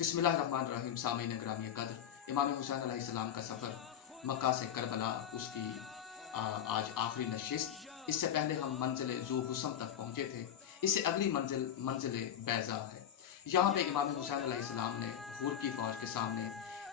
बिस्मिल्लाहिर्रहमानिर्रहीम। सामीन ग्रामी कदर, इमाम हुसैन अलैहिस्सलाम का सफ़र मक्का से करबला, उसकी आज आखिरी नशिस्त। इससे पहले हम मंजिल ज़ू हुस्न तक पहुँचे थे। इससे अगली मंजिल बैज़ा है। यहाँ पे इमाम हुसैन अलैहिस्सलाम ने हूर की फ़ौज के सामने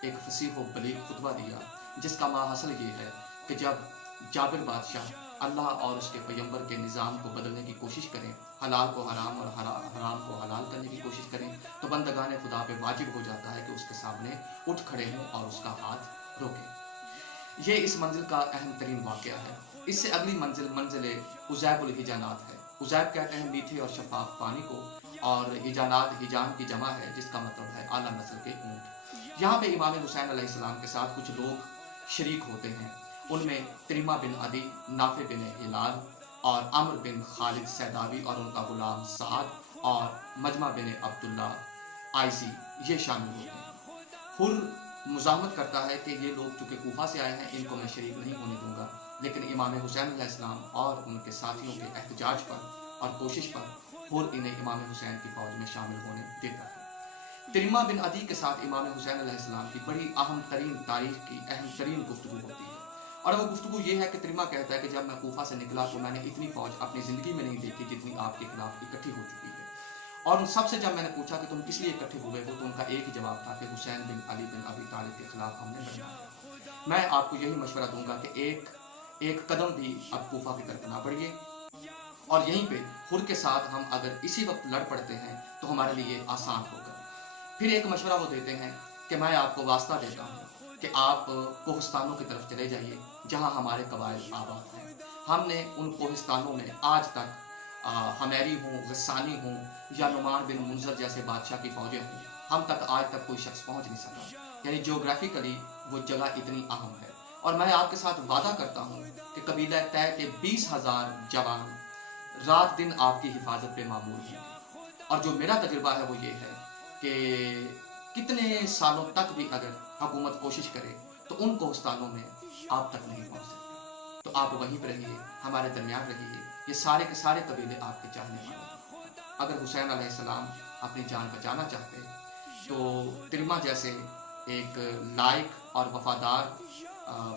एक फसीह व बलीग खुतबा दिया, जिसका माहसल ये है कि जब जाबिर बादशाह अल्लाह और उसके पैगंबर के निज़ाम को बदलने की कोशिश करें, हलाल को हराम और हराम को हलाल करने की कोशिश करें, तो बंदगान खुदा पे वाजिब हो जाता है कि उसके सामने उठ खड़े हों और उसका हाथ रोकें। ये इस मंजिल का अहम तरीन वाक़या है। इससे अगली मंजिल उज़ैबुल हिजानात है। उज़ैब कहते हैं मीठे और शफाफ पानी को, और हिजानात हिजान की जमा है, जिसका मतलब है आला नस्ल के ऊँट। यहाँ पे इमाम हुसैन अलैहिस्सलाम के साथ कुछ लोग शरीक होते हैं। उनमें त्रिमा बिन अदी, नाफे बिन हिलाल और अम्र बिन खालिद सैदावी और उनका गुलाम साद और मजमा बिन अब्दुल्ला आइसी, ये शामिल होते हैं। हुर मुज़ाहमत करता है कि ये लोग चूँकि कूफा से आए हैं, इनको मैं शरीक नहीं होने दूंगा, लेकिन इमाम हुसैन अलैहिस्सलाम और उनके साथियों के एहतजाज पर और कोशिश पर हुर इन्हें इमाम हुसैन की फ़ौज में शामिल होने देता है। त्रिमा बिन अदी के साथ इमाम हुसैन अलैहिस्सलाम की बड़ी अहम तरीन तारीख की अहम तरीन गुफ्तगू होती है, और वो गुफ्तगू ये है कि त्रिमा कहता है कि जब मैं कूफा से निकला तो मैंने इतनी फ़ौज अपनी ज़िंदगी में नहीं देखी जितनी आपके खिलाफ इकट्ठी हो चुकी है। और उन सबसे जब मैंने पूछा कि तुम किस लिए इकट्ठे हुए हो, तो उनका एक ही जवाब था कि हुसैन बिन अली बिन अबी तालिब के खिलाफ हमने लड़ना है। मैं आपको यही मशवरा दूंगा कि एक कदम भी अब कूफा की तरफ ना बढ़िए, और यहीं पे हुर के साथ हम अगर इसी वक्त लड़ पड़ते हैं तो हमारे लिए आसान होगा। फिर एक मशवरा वो देते हैं कि मैं आपको वास्ता देता हूँ कि आप कोहिस्तानों की तरफ चले जाइए, जहाँ हमारे कबाइल आबाद हैं। हमने उन कोहिस्तानों में आज तक हमेरी हों, गस्सानी हों या नुमान बिन मुंजर जैसे बादशाह की फ़ौजें हों, हम तक आज तक कोई शख्स पहुँच नहीं सका। यानी जियोग्राफिकली वो जगह इतनी अहम है। और मैं आपके साथ वादा करता हूँ कि कबीला तय के 20,000 जवान रात दिन आपकी हिफाजत पे मामूल होंगे। और जो मेरा तजुर्बा है वो ये है कि कितने सालों तक भी अगर हुकूमत कोशिश करे तो उन कोहिस्तानों में आप तक नहीं पहुंच सकते। तो आप वहीं पर रहिए, हमारे दरमियान रहिए। ये सारे के सारे कबीले आपके चाहने वाले हैं। अगर हुसैन अलैहिस्सलाम अपनी जान बचाना चाहते तो त्रिमा जैसे एक लायक और वफादार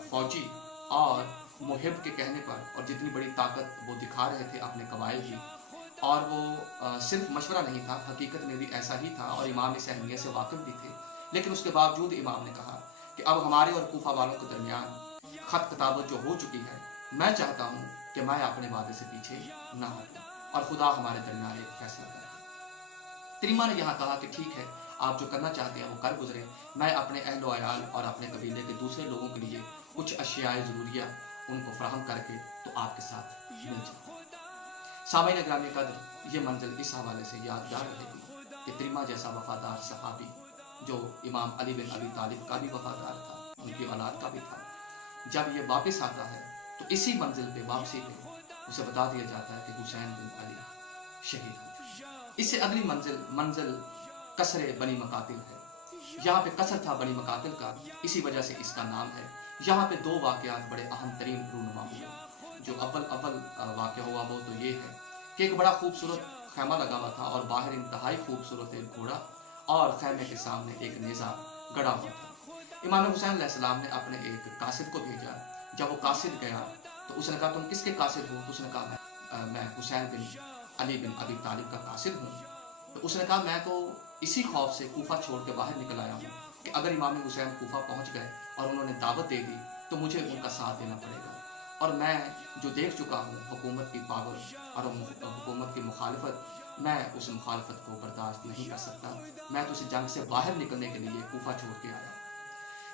फौजी और मुहिब के कहने पर, और जितनी बड़ी ताकत वो दिखा रहे थे अपने कबाइल की, और वो सिर्फ मशवरा नहीं था, हकीकत में भी ऐसा ही था, और इमाम इस अहमियत से वाकिफ भी थे। लेकिन उसके बावजूद इमाम ने कहा कि अब हमारे और कूफा वालों के दरमियान खत किताबत जो हो चुकी है, मैं चाहता हूँ कि मैं अपने वादे से पीछे ना हटूँ और खुदा हमारे दरमियान एक फैसला करे। त्रिमा ने यहाँ कहा कि ठीक है, आप जो करना चाहते हैं वो कर गुजरे। मैं अपने अहल व अयाल और अपने कबीले के दूसरे लोगों के लिए कुछ अशियाए ज़रूरिया उनको फराहम करके तो आपके साथ मिल जाऊँ। सामीन ग्रामी कदर, ये मंजिल इस हवाले से यादगार रहेगी कि त्रिमा जैसा वफादार सहाबी, जो इमाम अली बिन अबी तालिब का भी वफादार था, उनकी औलाद का भी था, जब ये वापस आता है तो इसी मंजिल पे वापसी पे उसे बता दिया जाता है कि हुसैन बिन अली शहीद हो चुके। इससे अगली मंजिल कसरे बनी मकातिल है। यहाँ पे कसर था बनी मकातिल का, इसी वजह से इसका नाम है। यहाँ पे दो वाक़यात बड़े अहम तरीन रूनुमा हुए। जो अव्वल वाक़या हुआ वो तो ये है कि एक बड़ा खूबसूरत खैमा लगा हुआ था, और बाहर इंतहाई खूबसूरत एक घोड़ा और खैमे के सामने एक नेज़ा गड़ा हुआ था। इमाम हुसैन अलैहिस्सलाम ने अपने एक कासिद को भेजा। जब वो कासिद गया तो उसने कहा तुम किसके कासिद हो? तो उसने कहा मैं हुसैन बिन अली बिन अबी तालिब का कासिद हूँ। तो उसने कहा मैं तो इसी खौफ से कूफा छोड़ के बाहर निकल आया हूँ कि अगर इमाम हुसैन कूफा पहुँच गए और उन्होंने दावत दे दी तो मुझे उनका साथ देना पड़ेगा। और मैं जो देख चुका हूँ हुकूमत की पावर और हुकूमत की मुखालफत, मैं उस मुखालफत को बर्दाश्त नहीं कर सकता। मैं तो उस जंग से बाहर निकलने के लिए कूफा छोड़ के आया।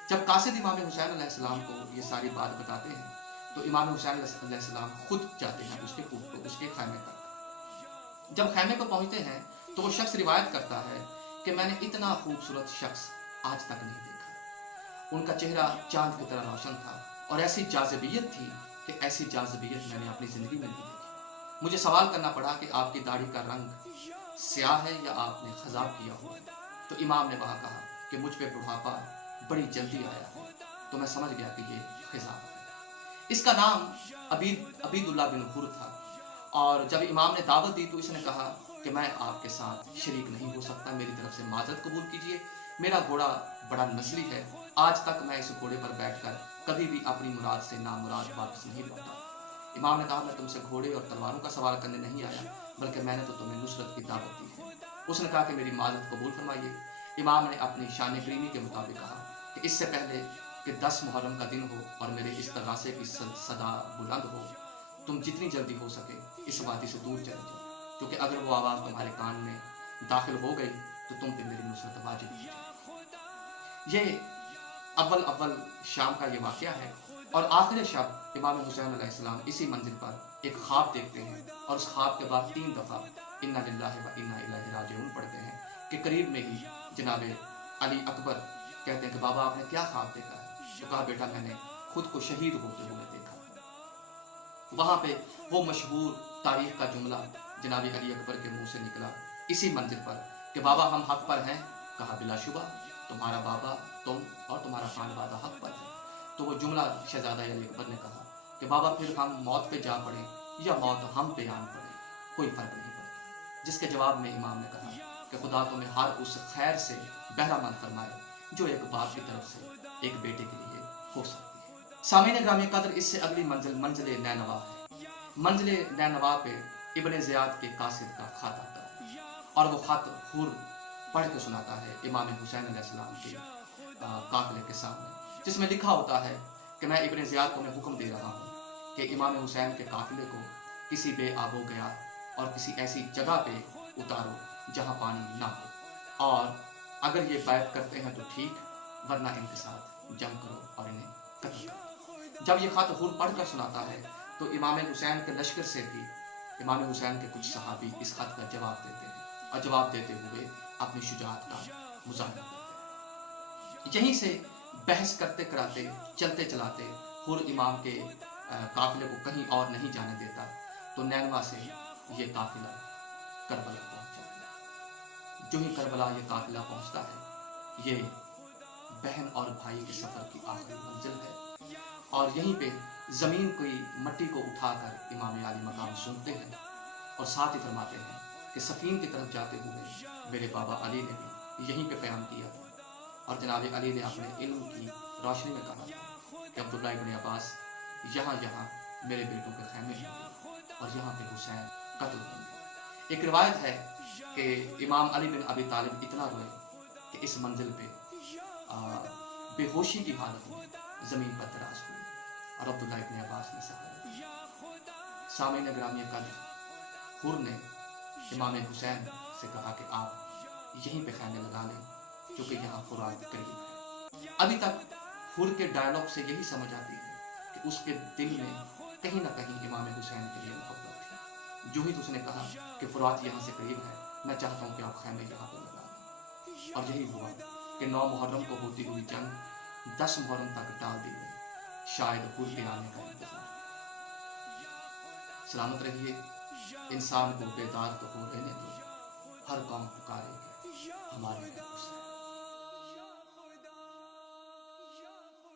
जब कासिद इमाम हुसैन अलैहिस्सलाम को ये सारी बात बताते हैं तो इमाम हुसैन अलैहिस्सलाम खुद जाते हैं उसके खैमे तक। जब खैमे पर पहुँचते हैं तो वो शख्स रिवायत करता है कि मैंने इतना खूबसूरत शख्स आज तक नहीं देखा। उनका चेहरा चांद की तरह रोशन था, और ऐसी जाज़िबियत थी कि ऐसी जाज़िबियत मैंने अपनी ज़िंदगी में नहीं देखी। मुझे सवाल करना पड़ा कि आपकी दाढ़ी का रंग स्याह है या आपने खज़ाब किया हुआ है? तो इमाम ने वहाँ कहा कि मुझ पे बुढ़ापा बड़ी जल्दी आया है। तो मैं समझ गया कि ये खिज़ाब है। इसका नाम अबीदुल्लाह बिन हुर था। और जब इमाम ने दावत दी तो इसने कहा कि मैं आपके साथ शरीक नहीं हो सकता, मेरी तरफ से माजरत कबूल कीजिए। मेरा घोड़ा बड़ा नस्ली है, आज तक मैं इस घोड़े पर बैठकर कभी भी अपनी मुराद से नामुराद वापस नहीं लौटा। इमाम ने कहा, मैं तुमसे घोड़े और तलवारों का सवाल करने नहीं आया, बल्कि मैंने तो तुम्हें नुसरत की दावत दी है। उसने कहा कि मेरी माजरत कबूल फरमाइए। इमाम ने अपनी शान करीमी के मुताबिक कहा कि इससे पहले कि 10 मुहर्रम का दिन हो और मेरे इस तगासे की सदा बुलंद हो, तुम जितनी जल्दी हो सके इस वादी से दूर चले जाओ, क्योंकि अगर वो आवाज़ तुम्हारे कान में दाखिल हो गई तो तुम पे मेरी नुसरत वाजिब हो जाए। ये अव्वल शाम का ये वाक़या है। और आखिर शब इमाम हुसैन अलैहिस्सलाम इसी मंजिल पर एक ख्वाब देखते हैं और उस ख्वाब के बाद 3 दफ़ा इन्ना लिल्लाहि व इन्ना इलैहि राजिऊन पढ़ते हैं कि करीब में ही जनाब अली अकबर कहते हैं कि बाबा आपने क्या ख्वाब देखा है? तो कहा, बेटा मैंने खुद को शहीद होते हुए देखा। वहाँ पे वो मशहूर तारीख का जुमला जनाब अली अकबर के मुंह से निकला इसी मंजिल पर कि बाबा हम हक पर हैं। कहा, बिलाशुबा तुम्हारा बाबा, तुम और तुम्हारा खानवादा हक पर है। तो वो जुमला शहजादा अली अकबर ने कहा कि बाबा फिर हम मौत पे जा पड़े या मौत हम पे आन पड़े, कोई फर्क नहीं पड़ता। जिसके जवाब में इमाम ने कहा कि खुदा तुम्हें हर उस खैर से बहरामंद फरमाए जो एक बाप की तरफ से एक बेटे के लिए हो सकती है। सामीन ग्रामी कदर, इससे अगली मंजिल नैनवा है। मंजिल नैनवा पे इब्ने ज़ियाद के कासिद का खत आता है और वो खत हुर पढ़ के सुनाता है इमाम हुसैन अलैहिस्सलाम के काफिले के सामने, जिसमें लिखा होता है कि मैं इब्ने ज़ियाद को मैं हुक्म दे रहा हूँ कि इमाम हुसैन के काफिले को किसी बेआबो गया और किसी ऐसी जगह पे उतारो जहाँ पानी ना हो, और अगर ये बैत करते हैं तो ठीक, वरना इनके साथ जंग करो और इन्हें कत्ल करो। जब ये खत हुर पढ़ कर सुनाता है तो इमाम हुसैन के लश्कर से भी इमाम हुसैन के कुछ सहाबी इस खत का जवाब देते हैं और जवाब देते हुए अपनी शुजाअत का मुजाहरा करते हैं। यहीं से बहस करते कराते चलते चलाते हुर इमाम के काफिले को कहीं और नहीं जाने देता, तो नैनवा से ये काफिला करबला पहुंचा। जो ही करबला ये काफिला पहुंचता है, ये बहन और भाई के सफर की आखिरी मंजिल है, और यहीं पे जमीन की मट्टी को उठाकर इमाम आली मकाम सुनते हैं और साथ ही फरमाते हैं कि सफीन की तरफ जाते हुए मेरे बाबा अली ने भी यहीं पे क़याम किया था, और जनाब अली ने अपने इल्म की रोशनी में कहा था कि अब्दुल्लाह इब्न अब्बास यहाँ मेरे बेटों के खेमे होंगे और यहाँ पे हुसैन कत्ल होंगे। एक रिवायत है कि इमाम अली बिन अबी तालिब इतना रोए कि इस मंजिल पे बेहोशी की हालत में ज़मीन पर दराज हुए और अब्दुल्लाह इब्न अब्बास ने सहारा दिया। सामीन ग्रामी कद्र, हुर ने इमाम हुसैन से कहा कि आप यहीं पे खैमे लगा लें, क्योंकि यहाँ फुरात करीब है। अभी तक हुर के डायलॉग से यही समझ आती है कि उसके दिल में कहीं ना कहीं इमाम हुसैन के लिए मोहब्बत थी। जो ही उसने कहा कि फुरात यहाँ से करीब है, मैं चाहता हूँ कि आप खैमे यहाँ पर लगा लें, और यही हुआ कि 9 मुहर्रम को होती हुई जंग 10 मुहर्रम तक टाल दी गई, शायद हुर के आने का इंतजार। सलामत रहिए। इंसान को बेदार तो हो रहने दो, हर कौम पुकारेगी हमारे हुसैन।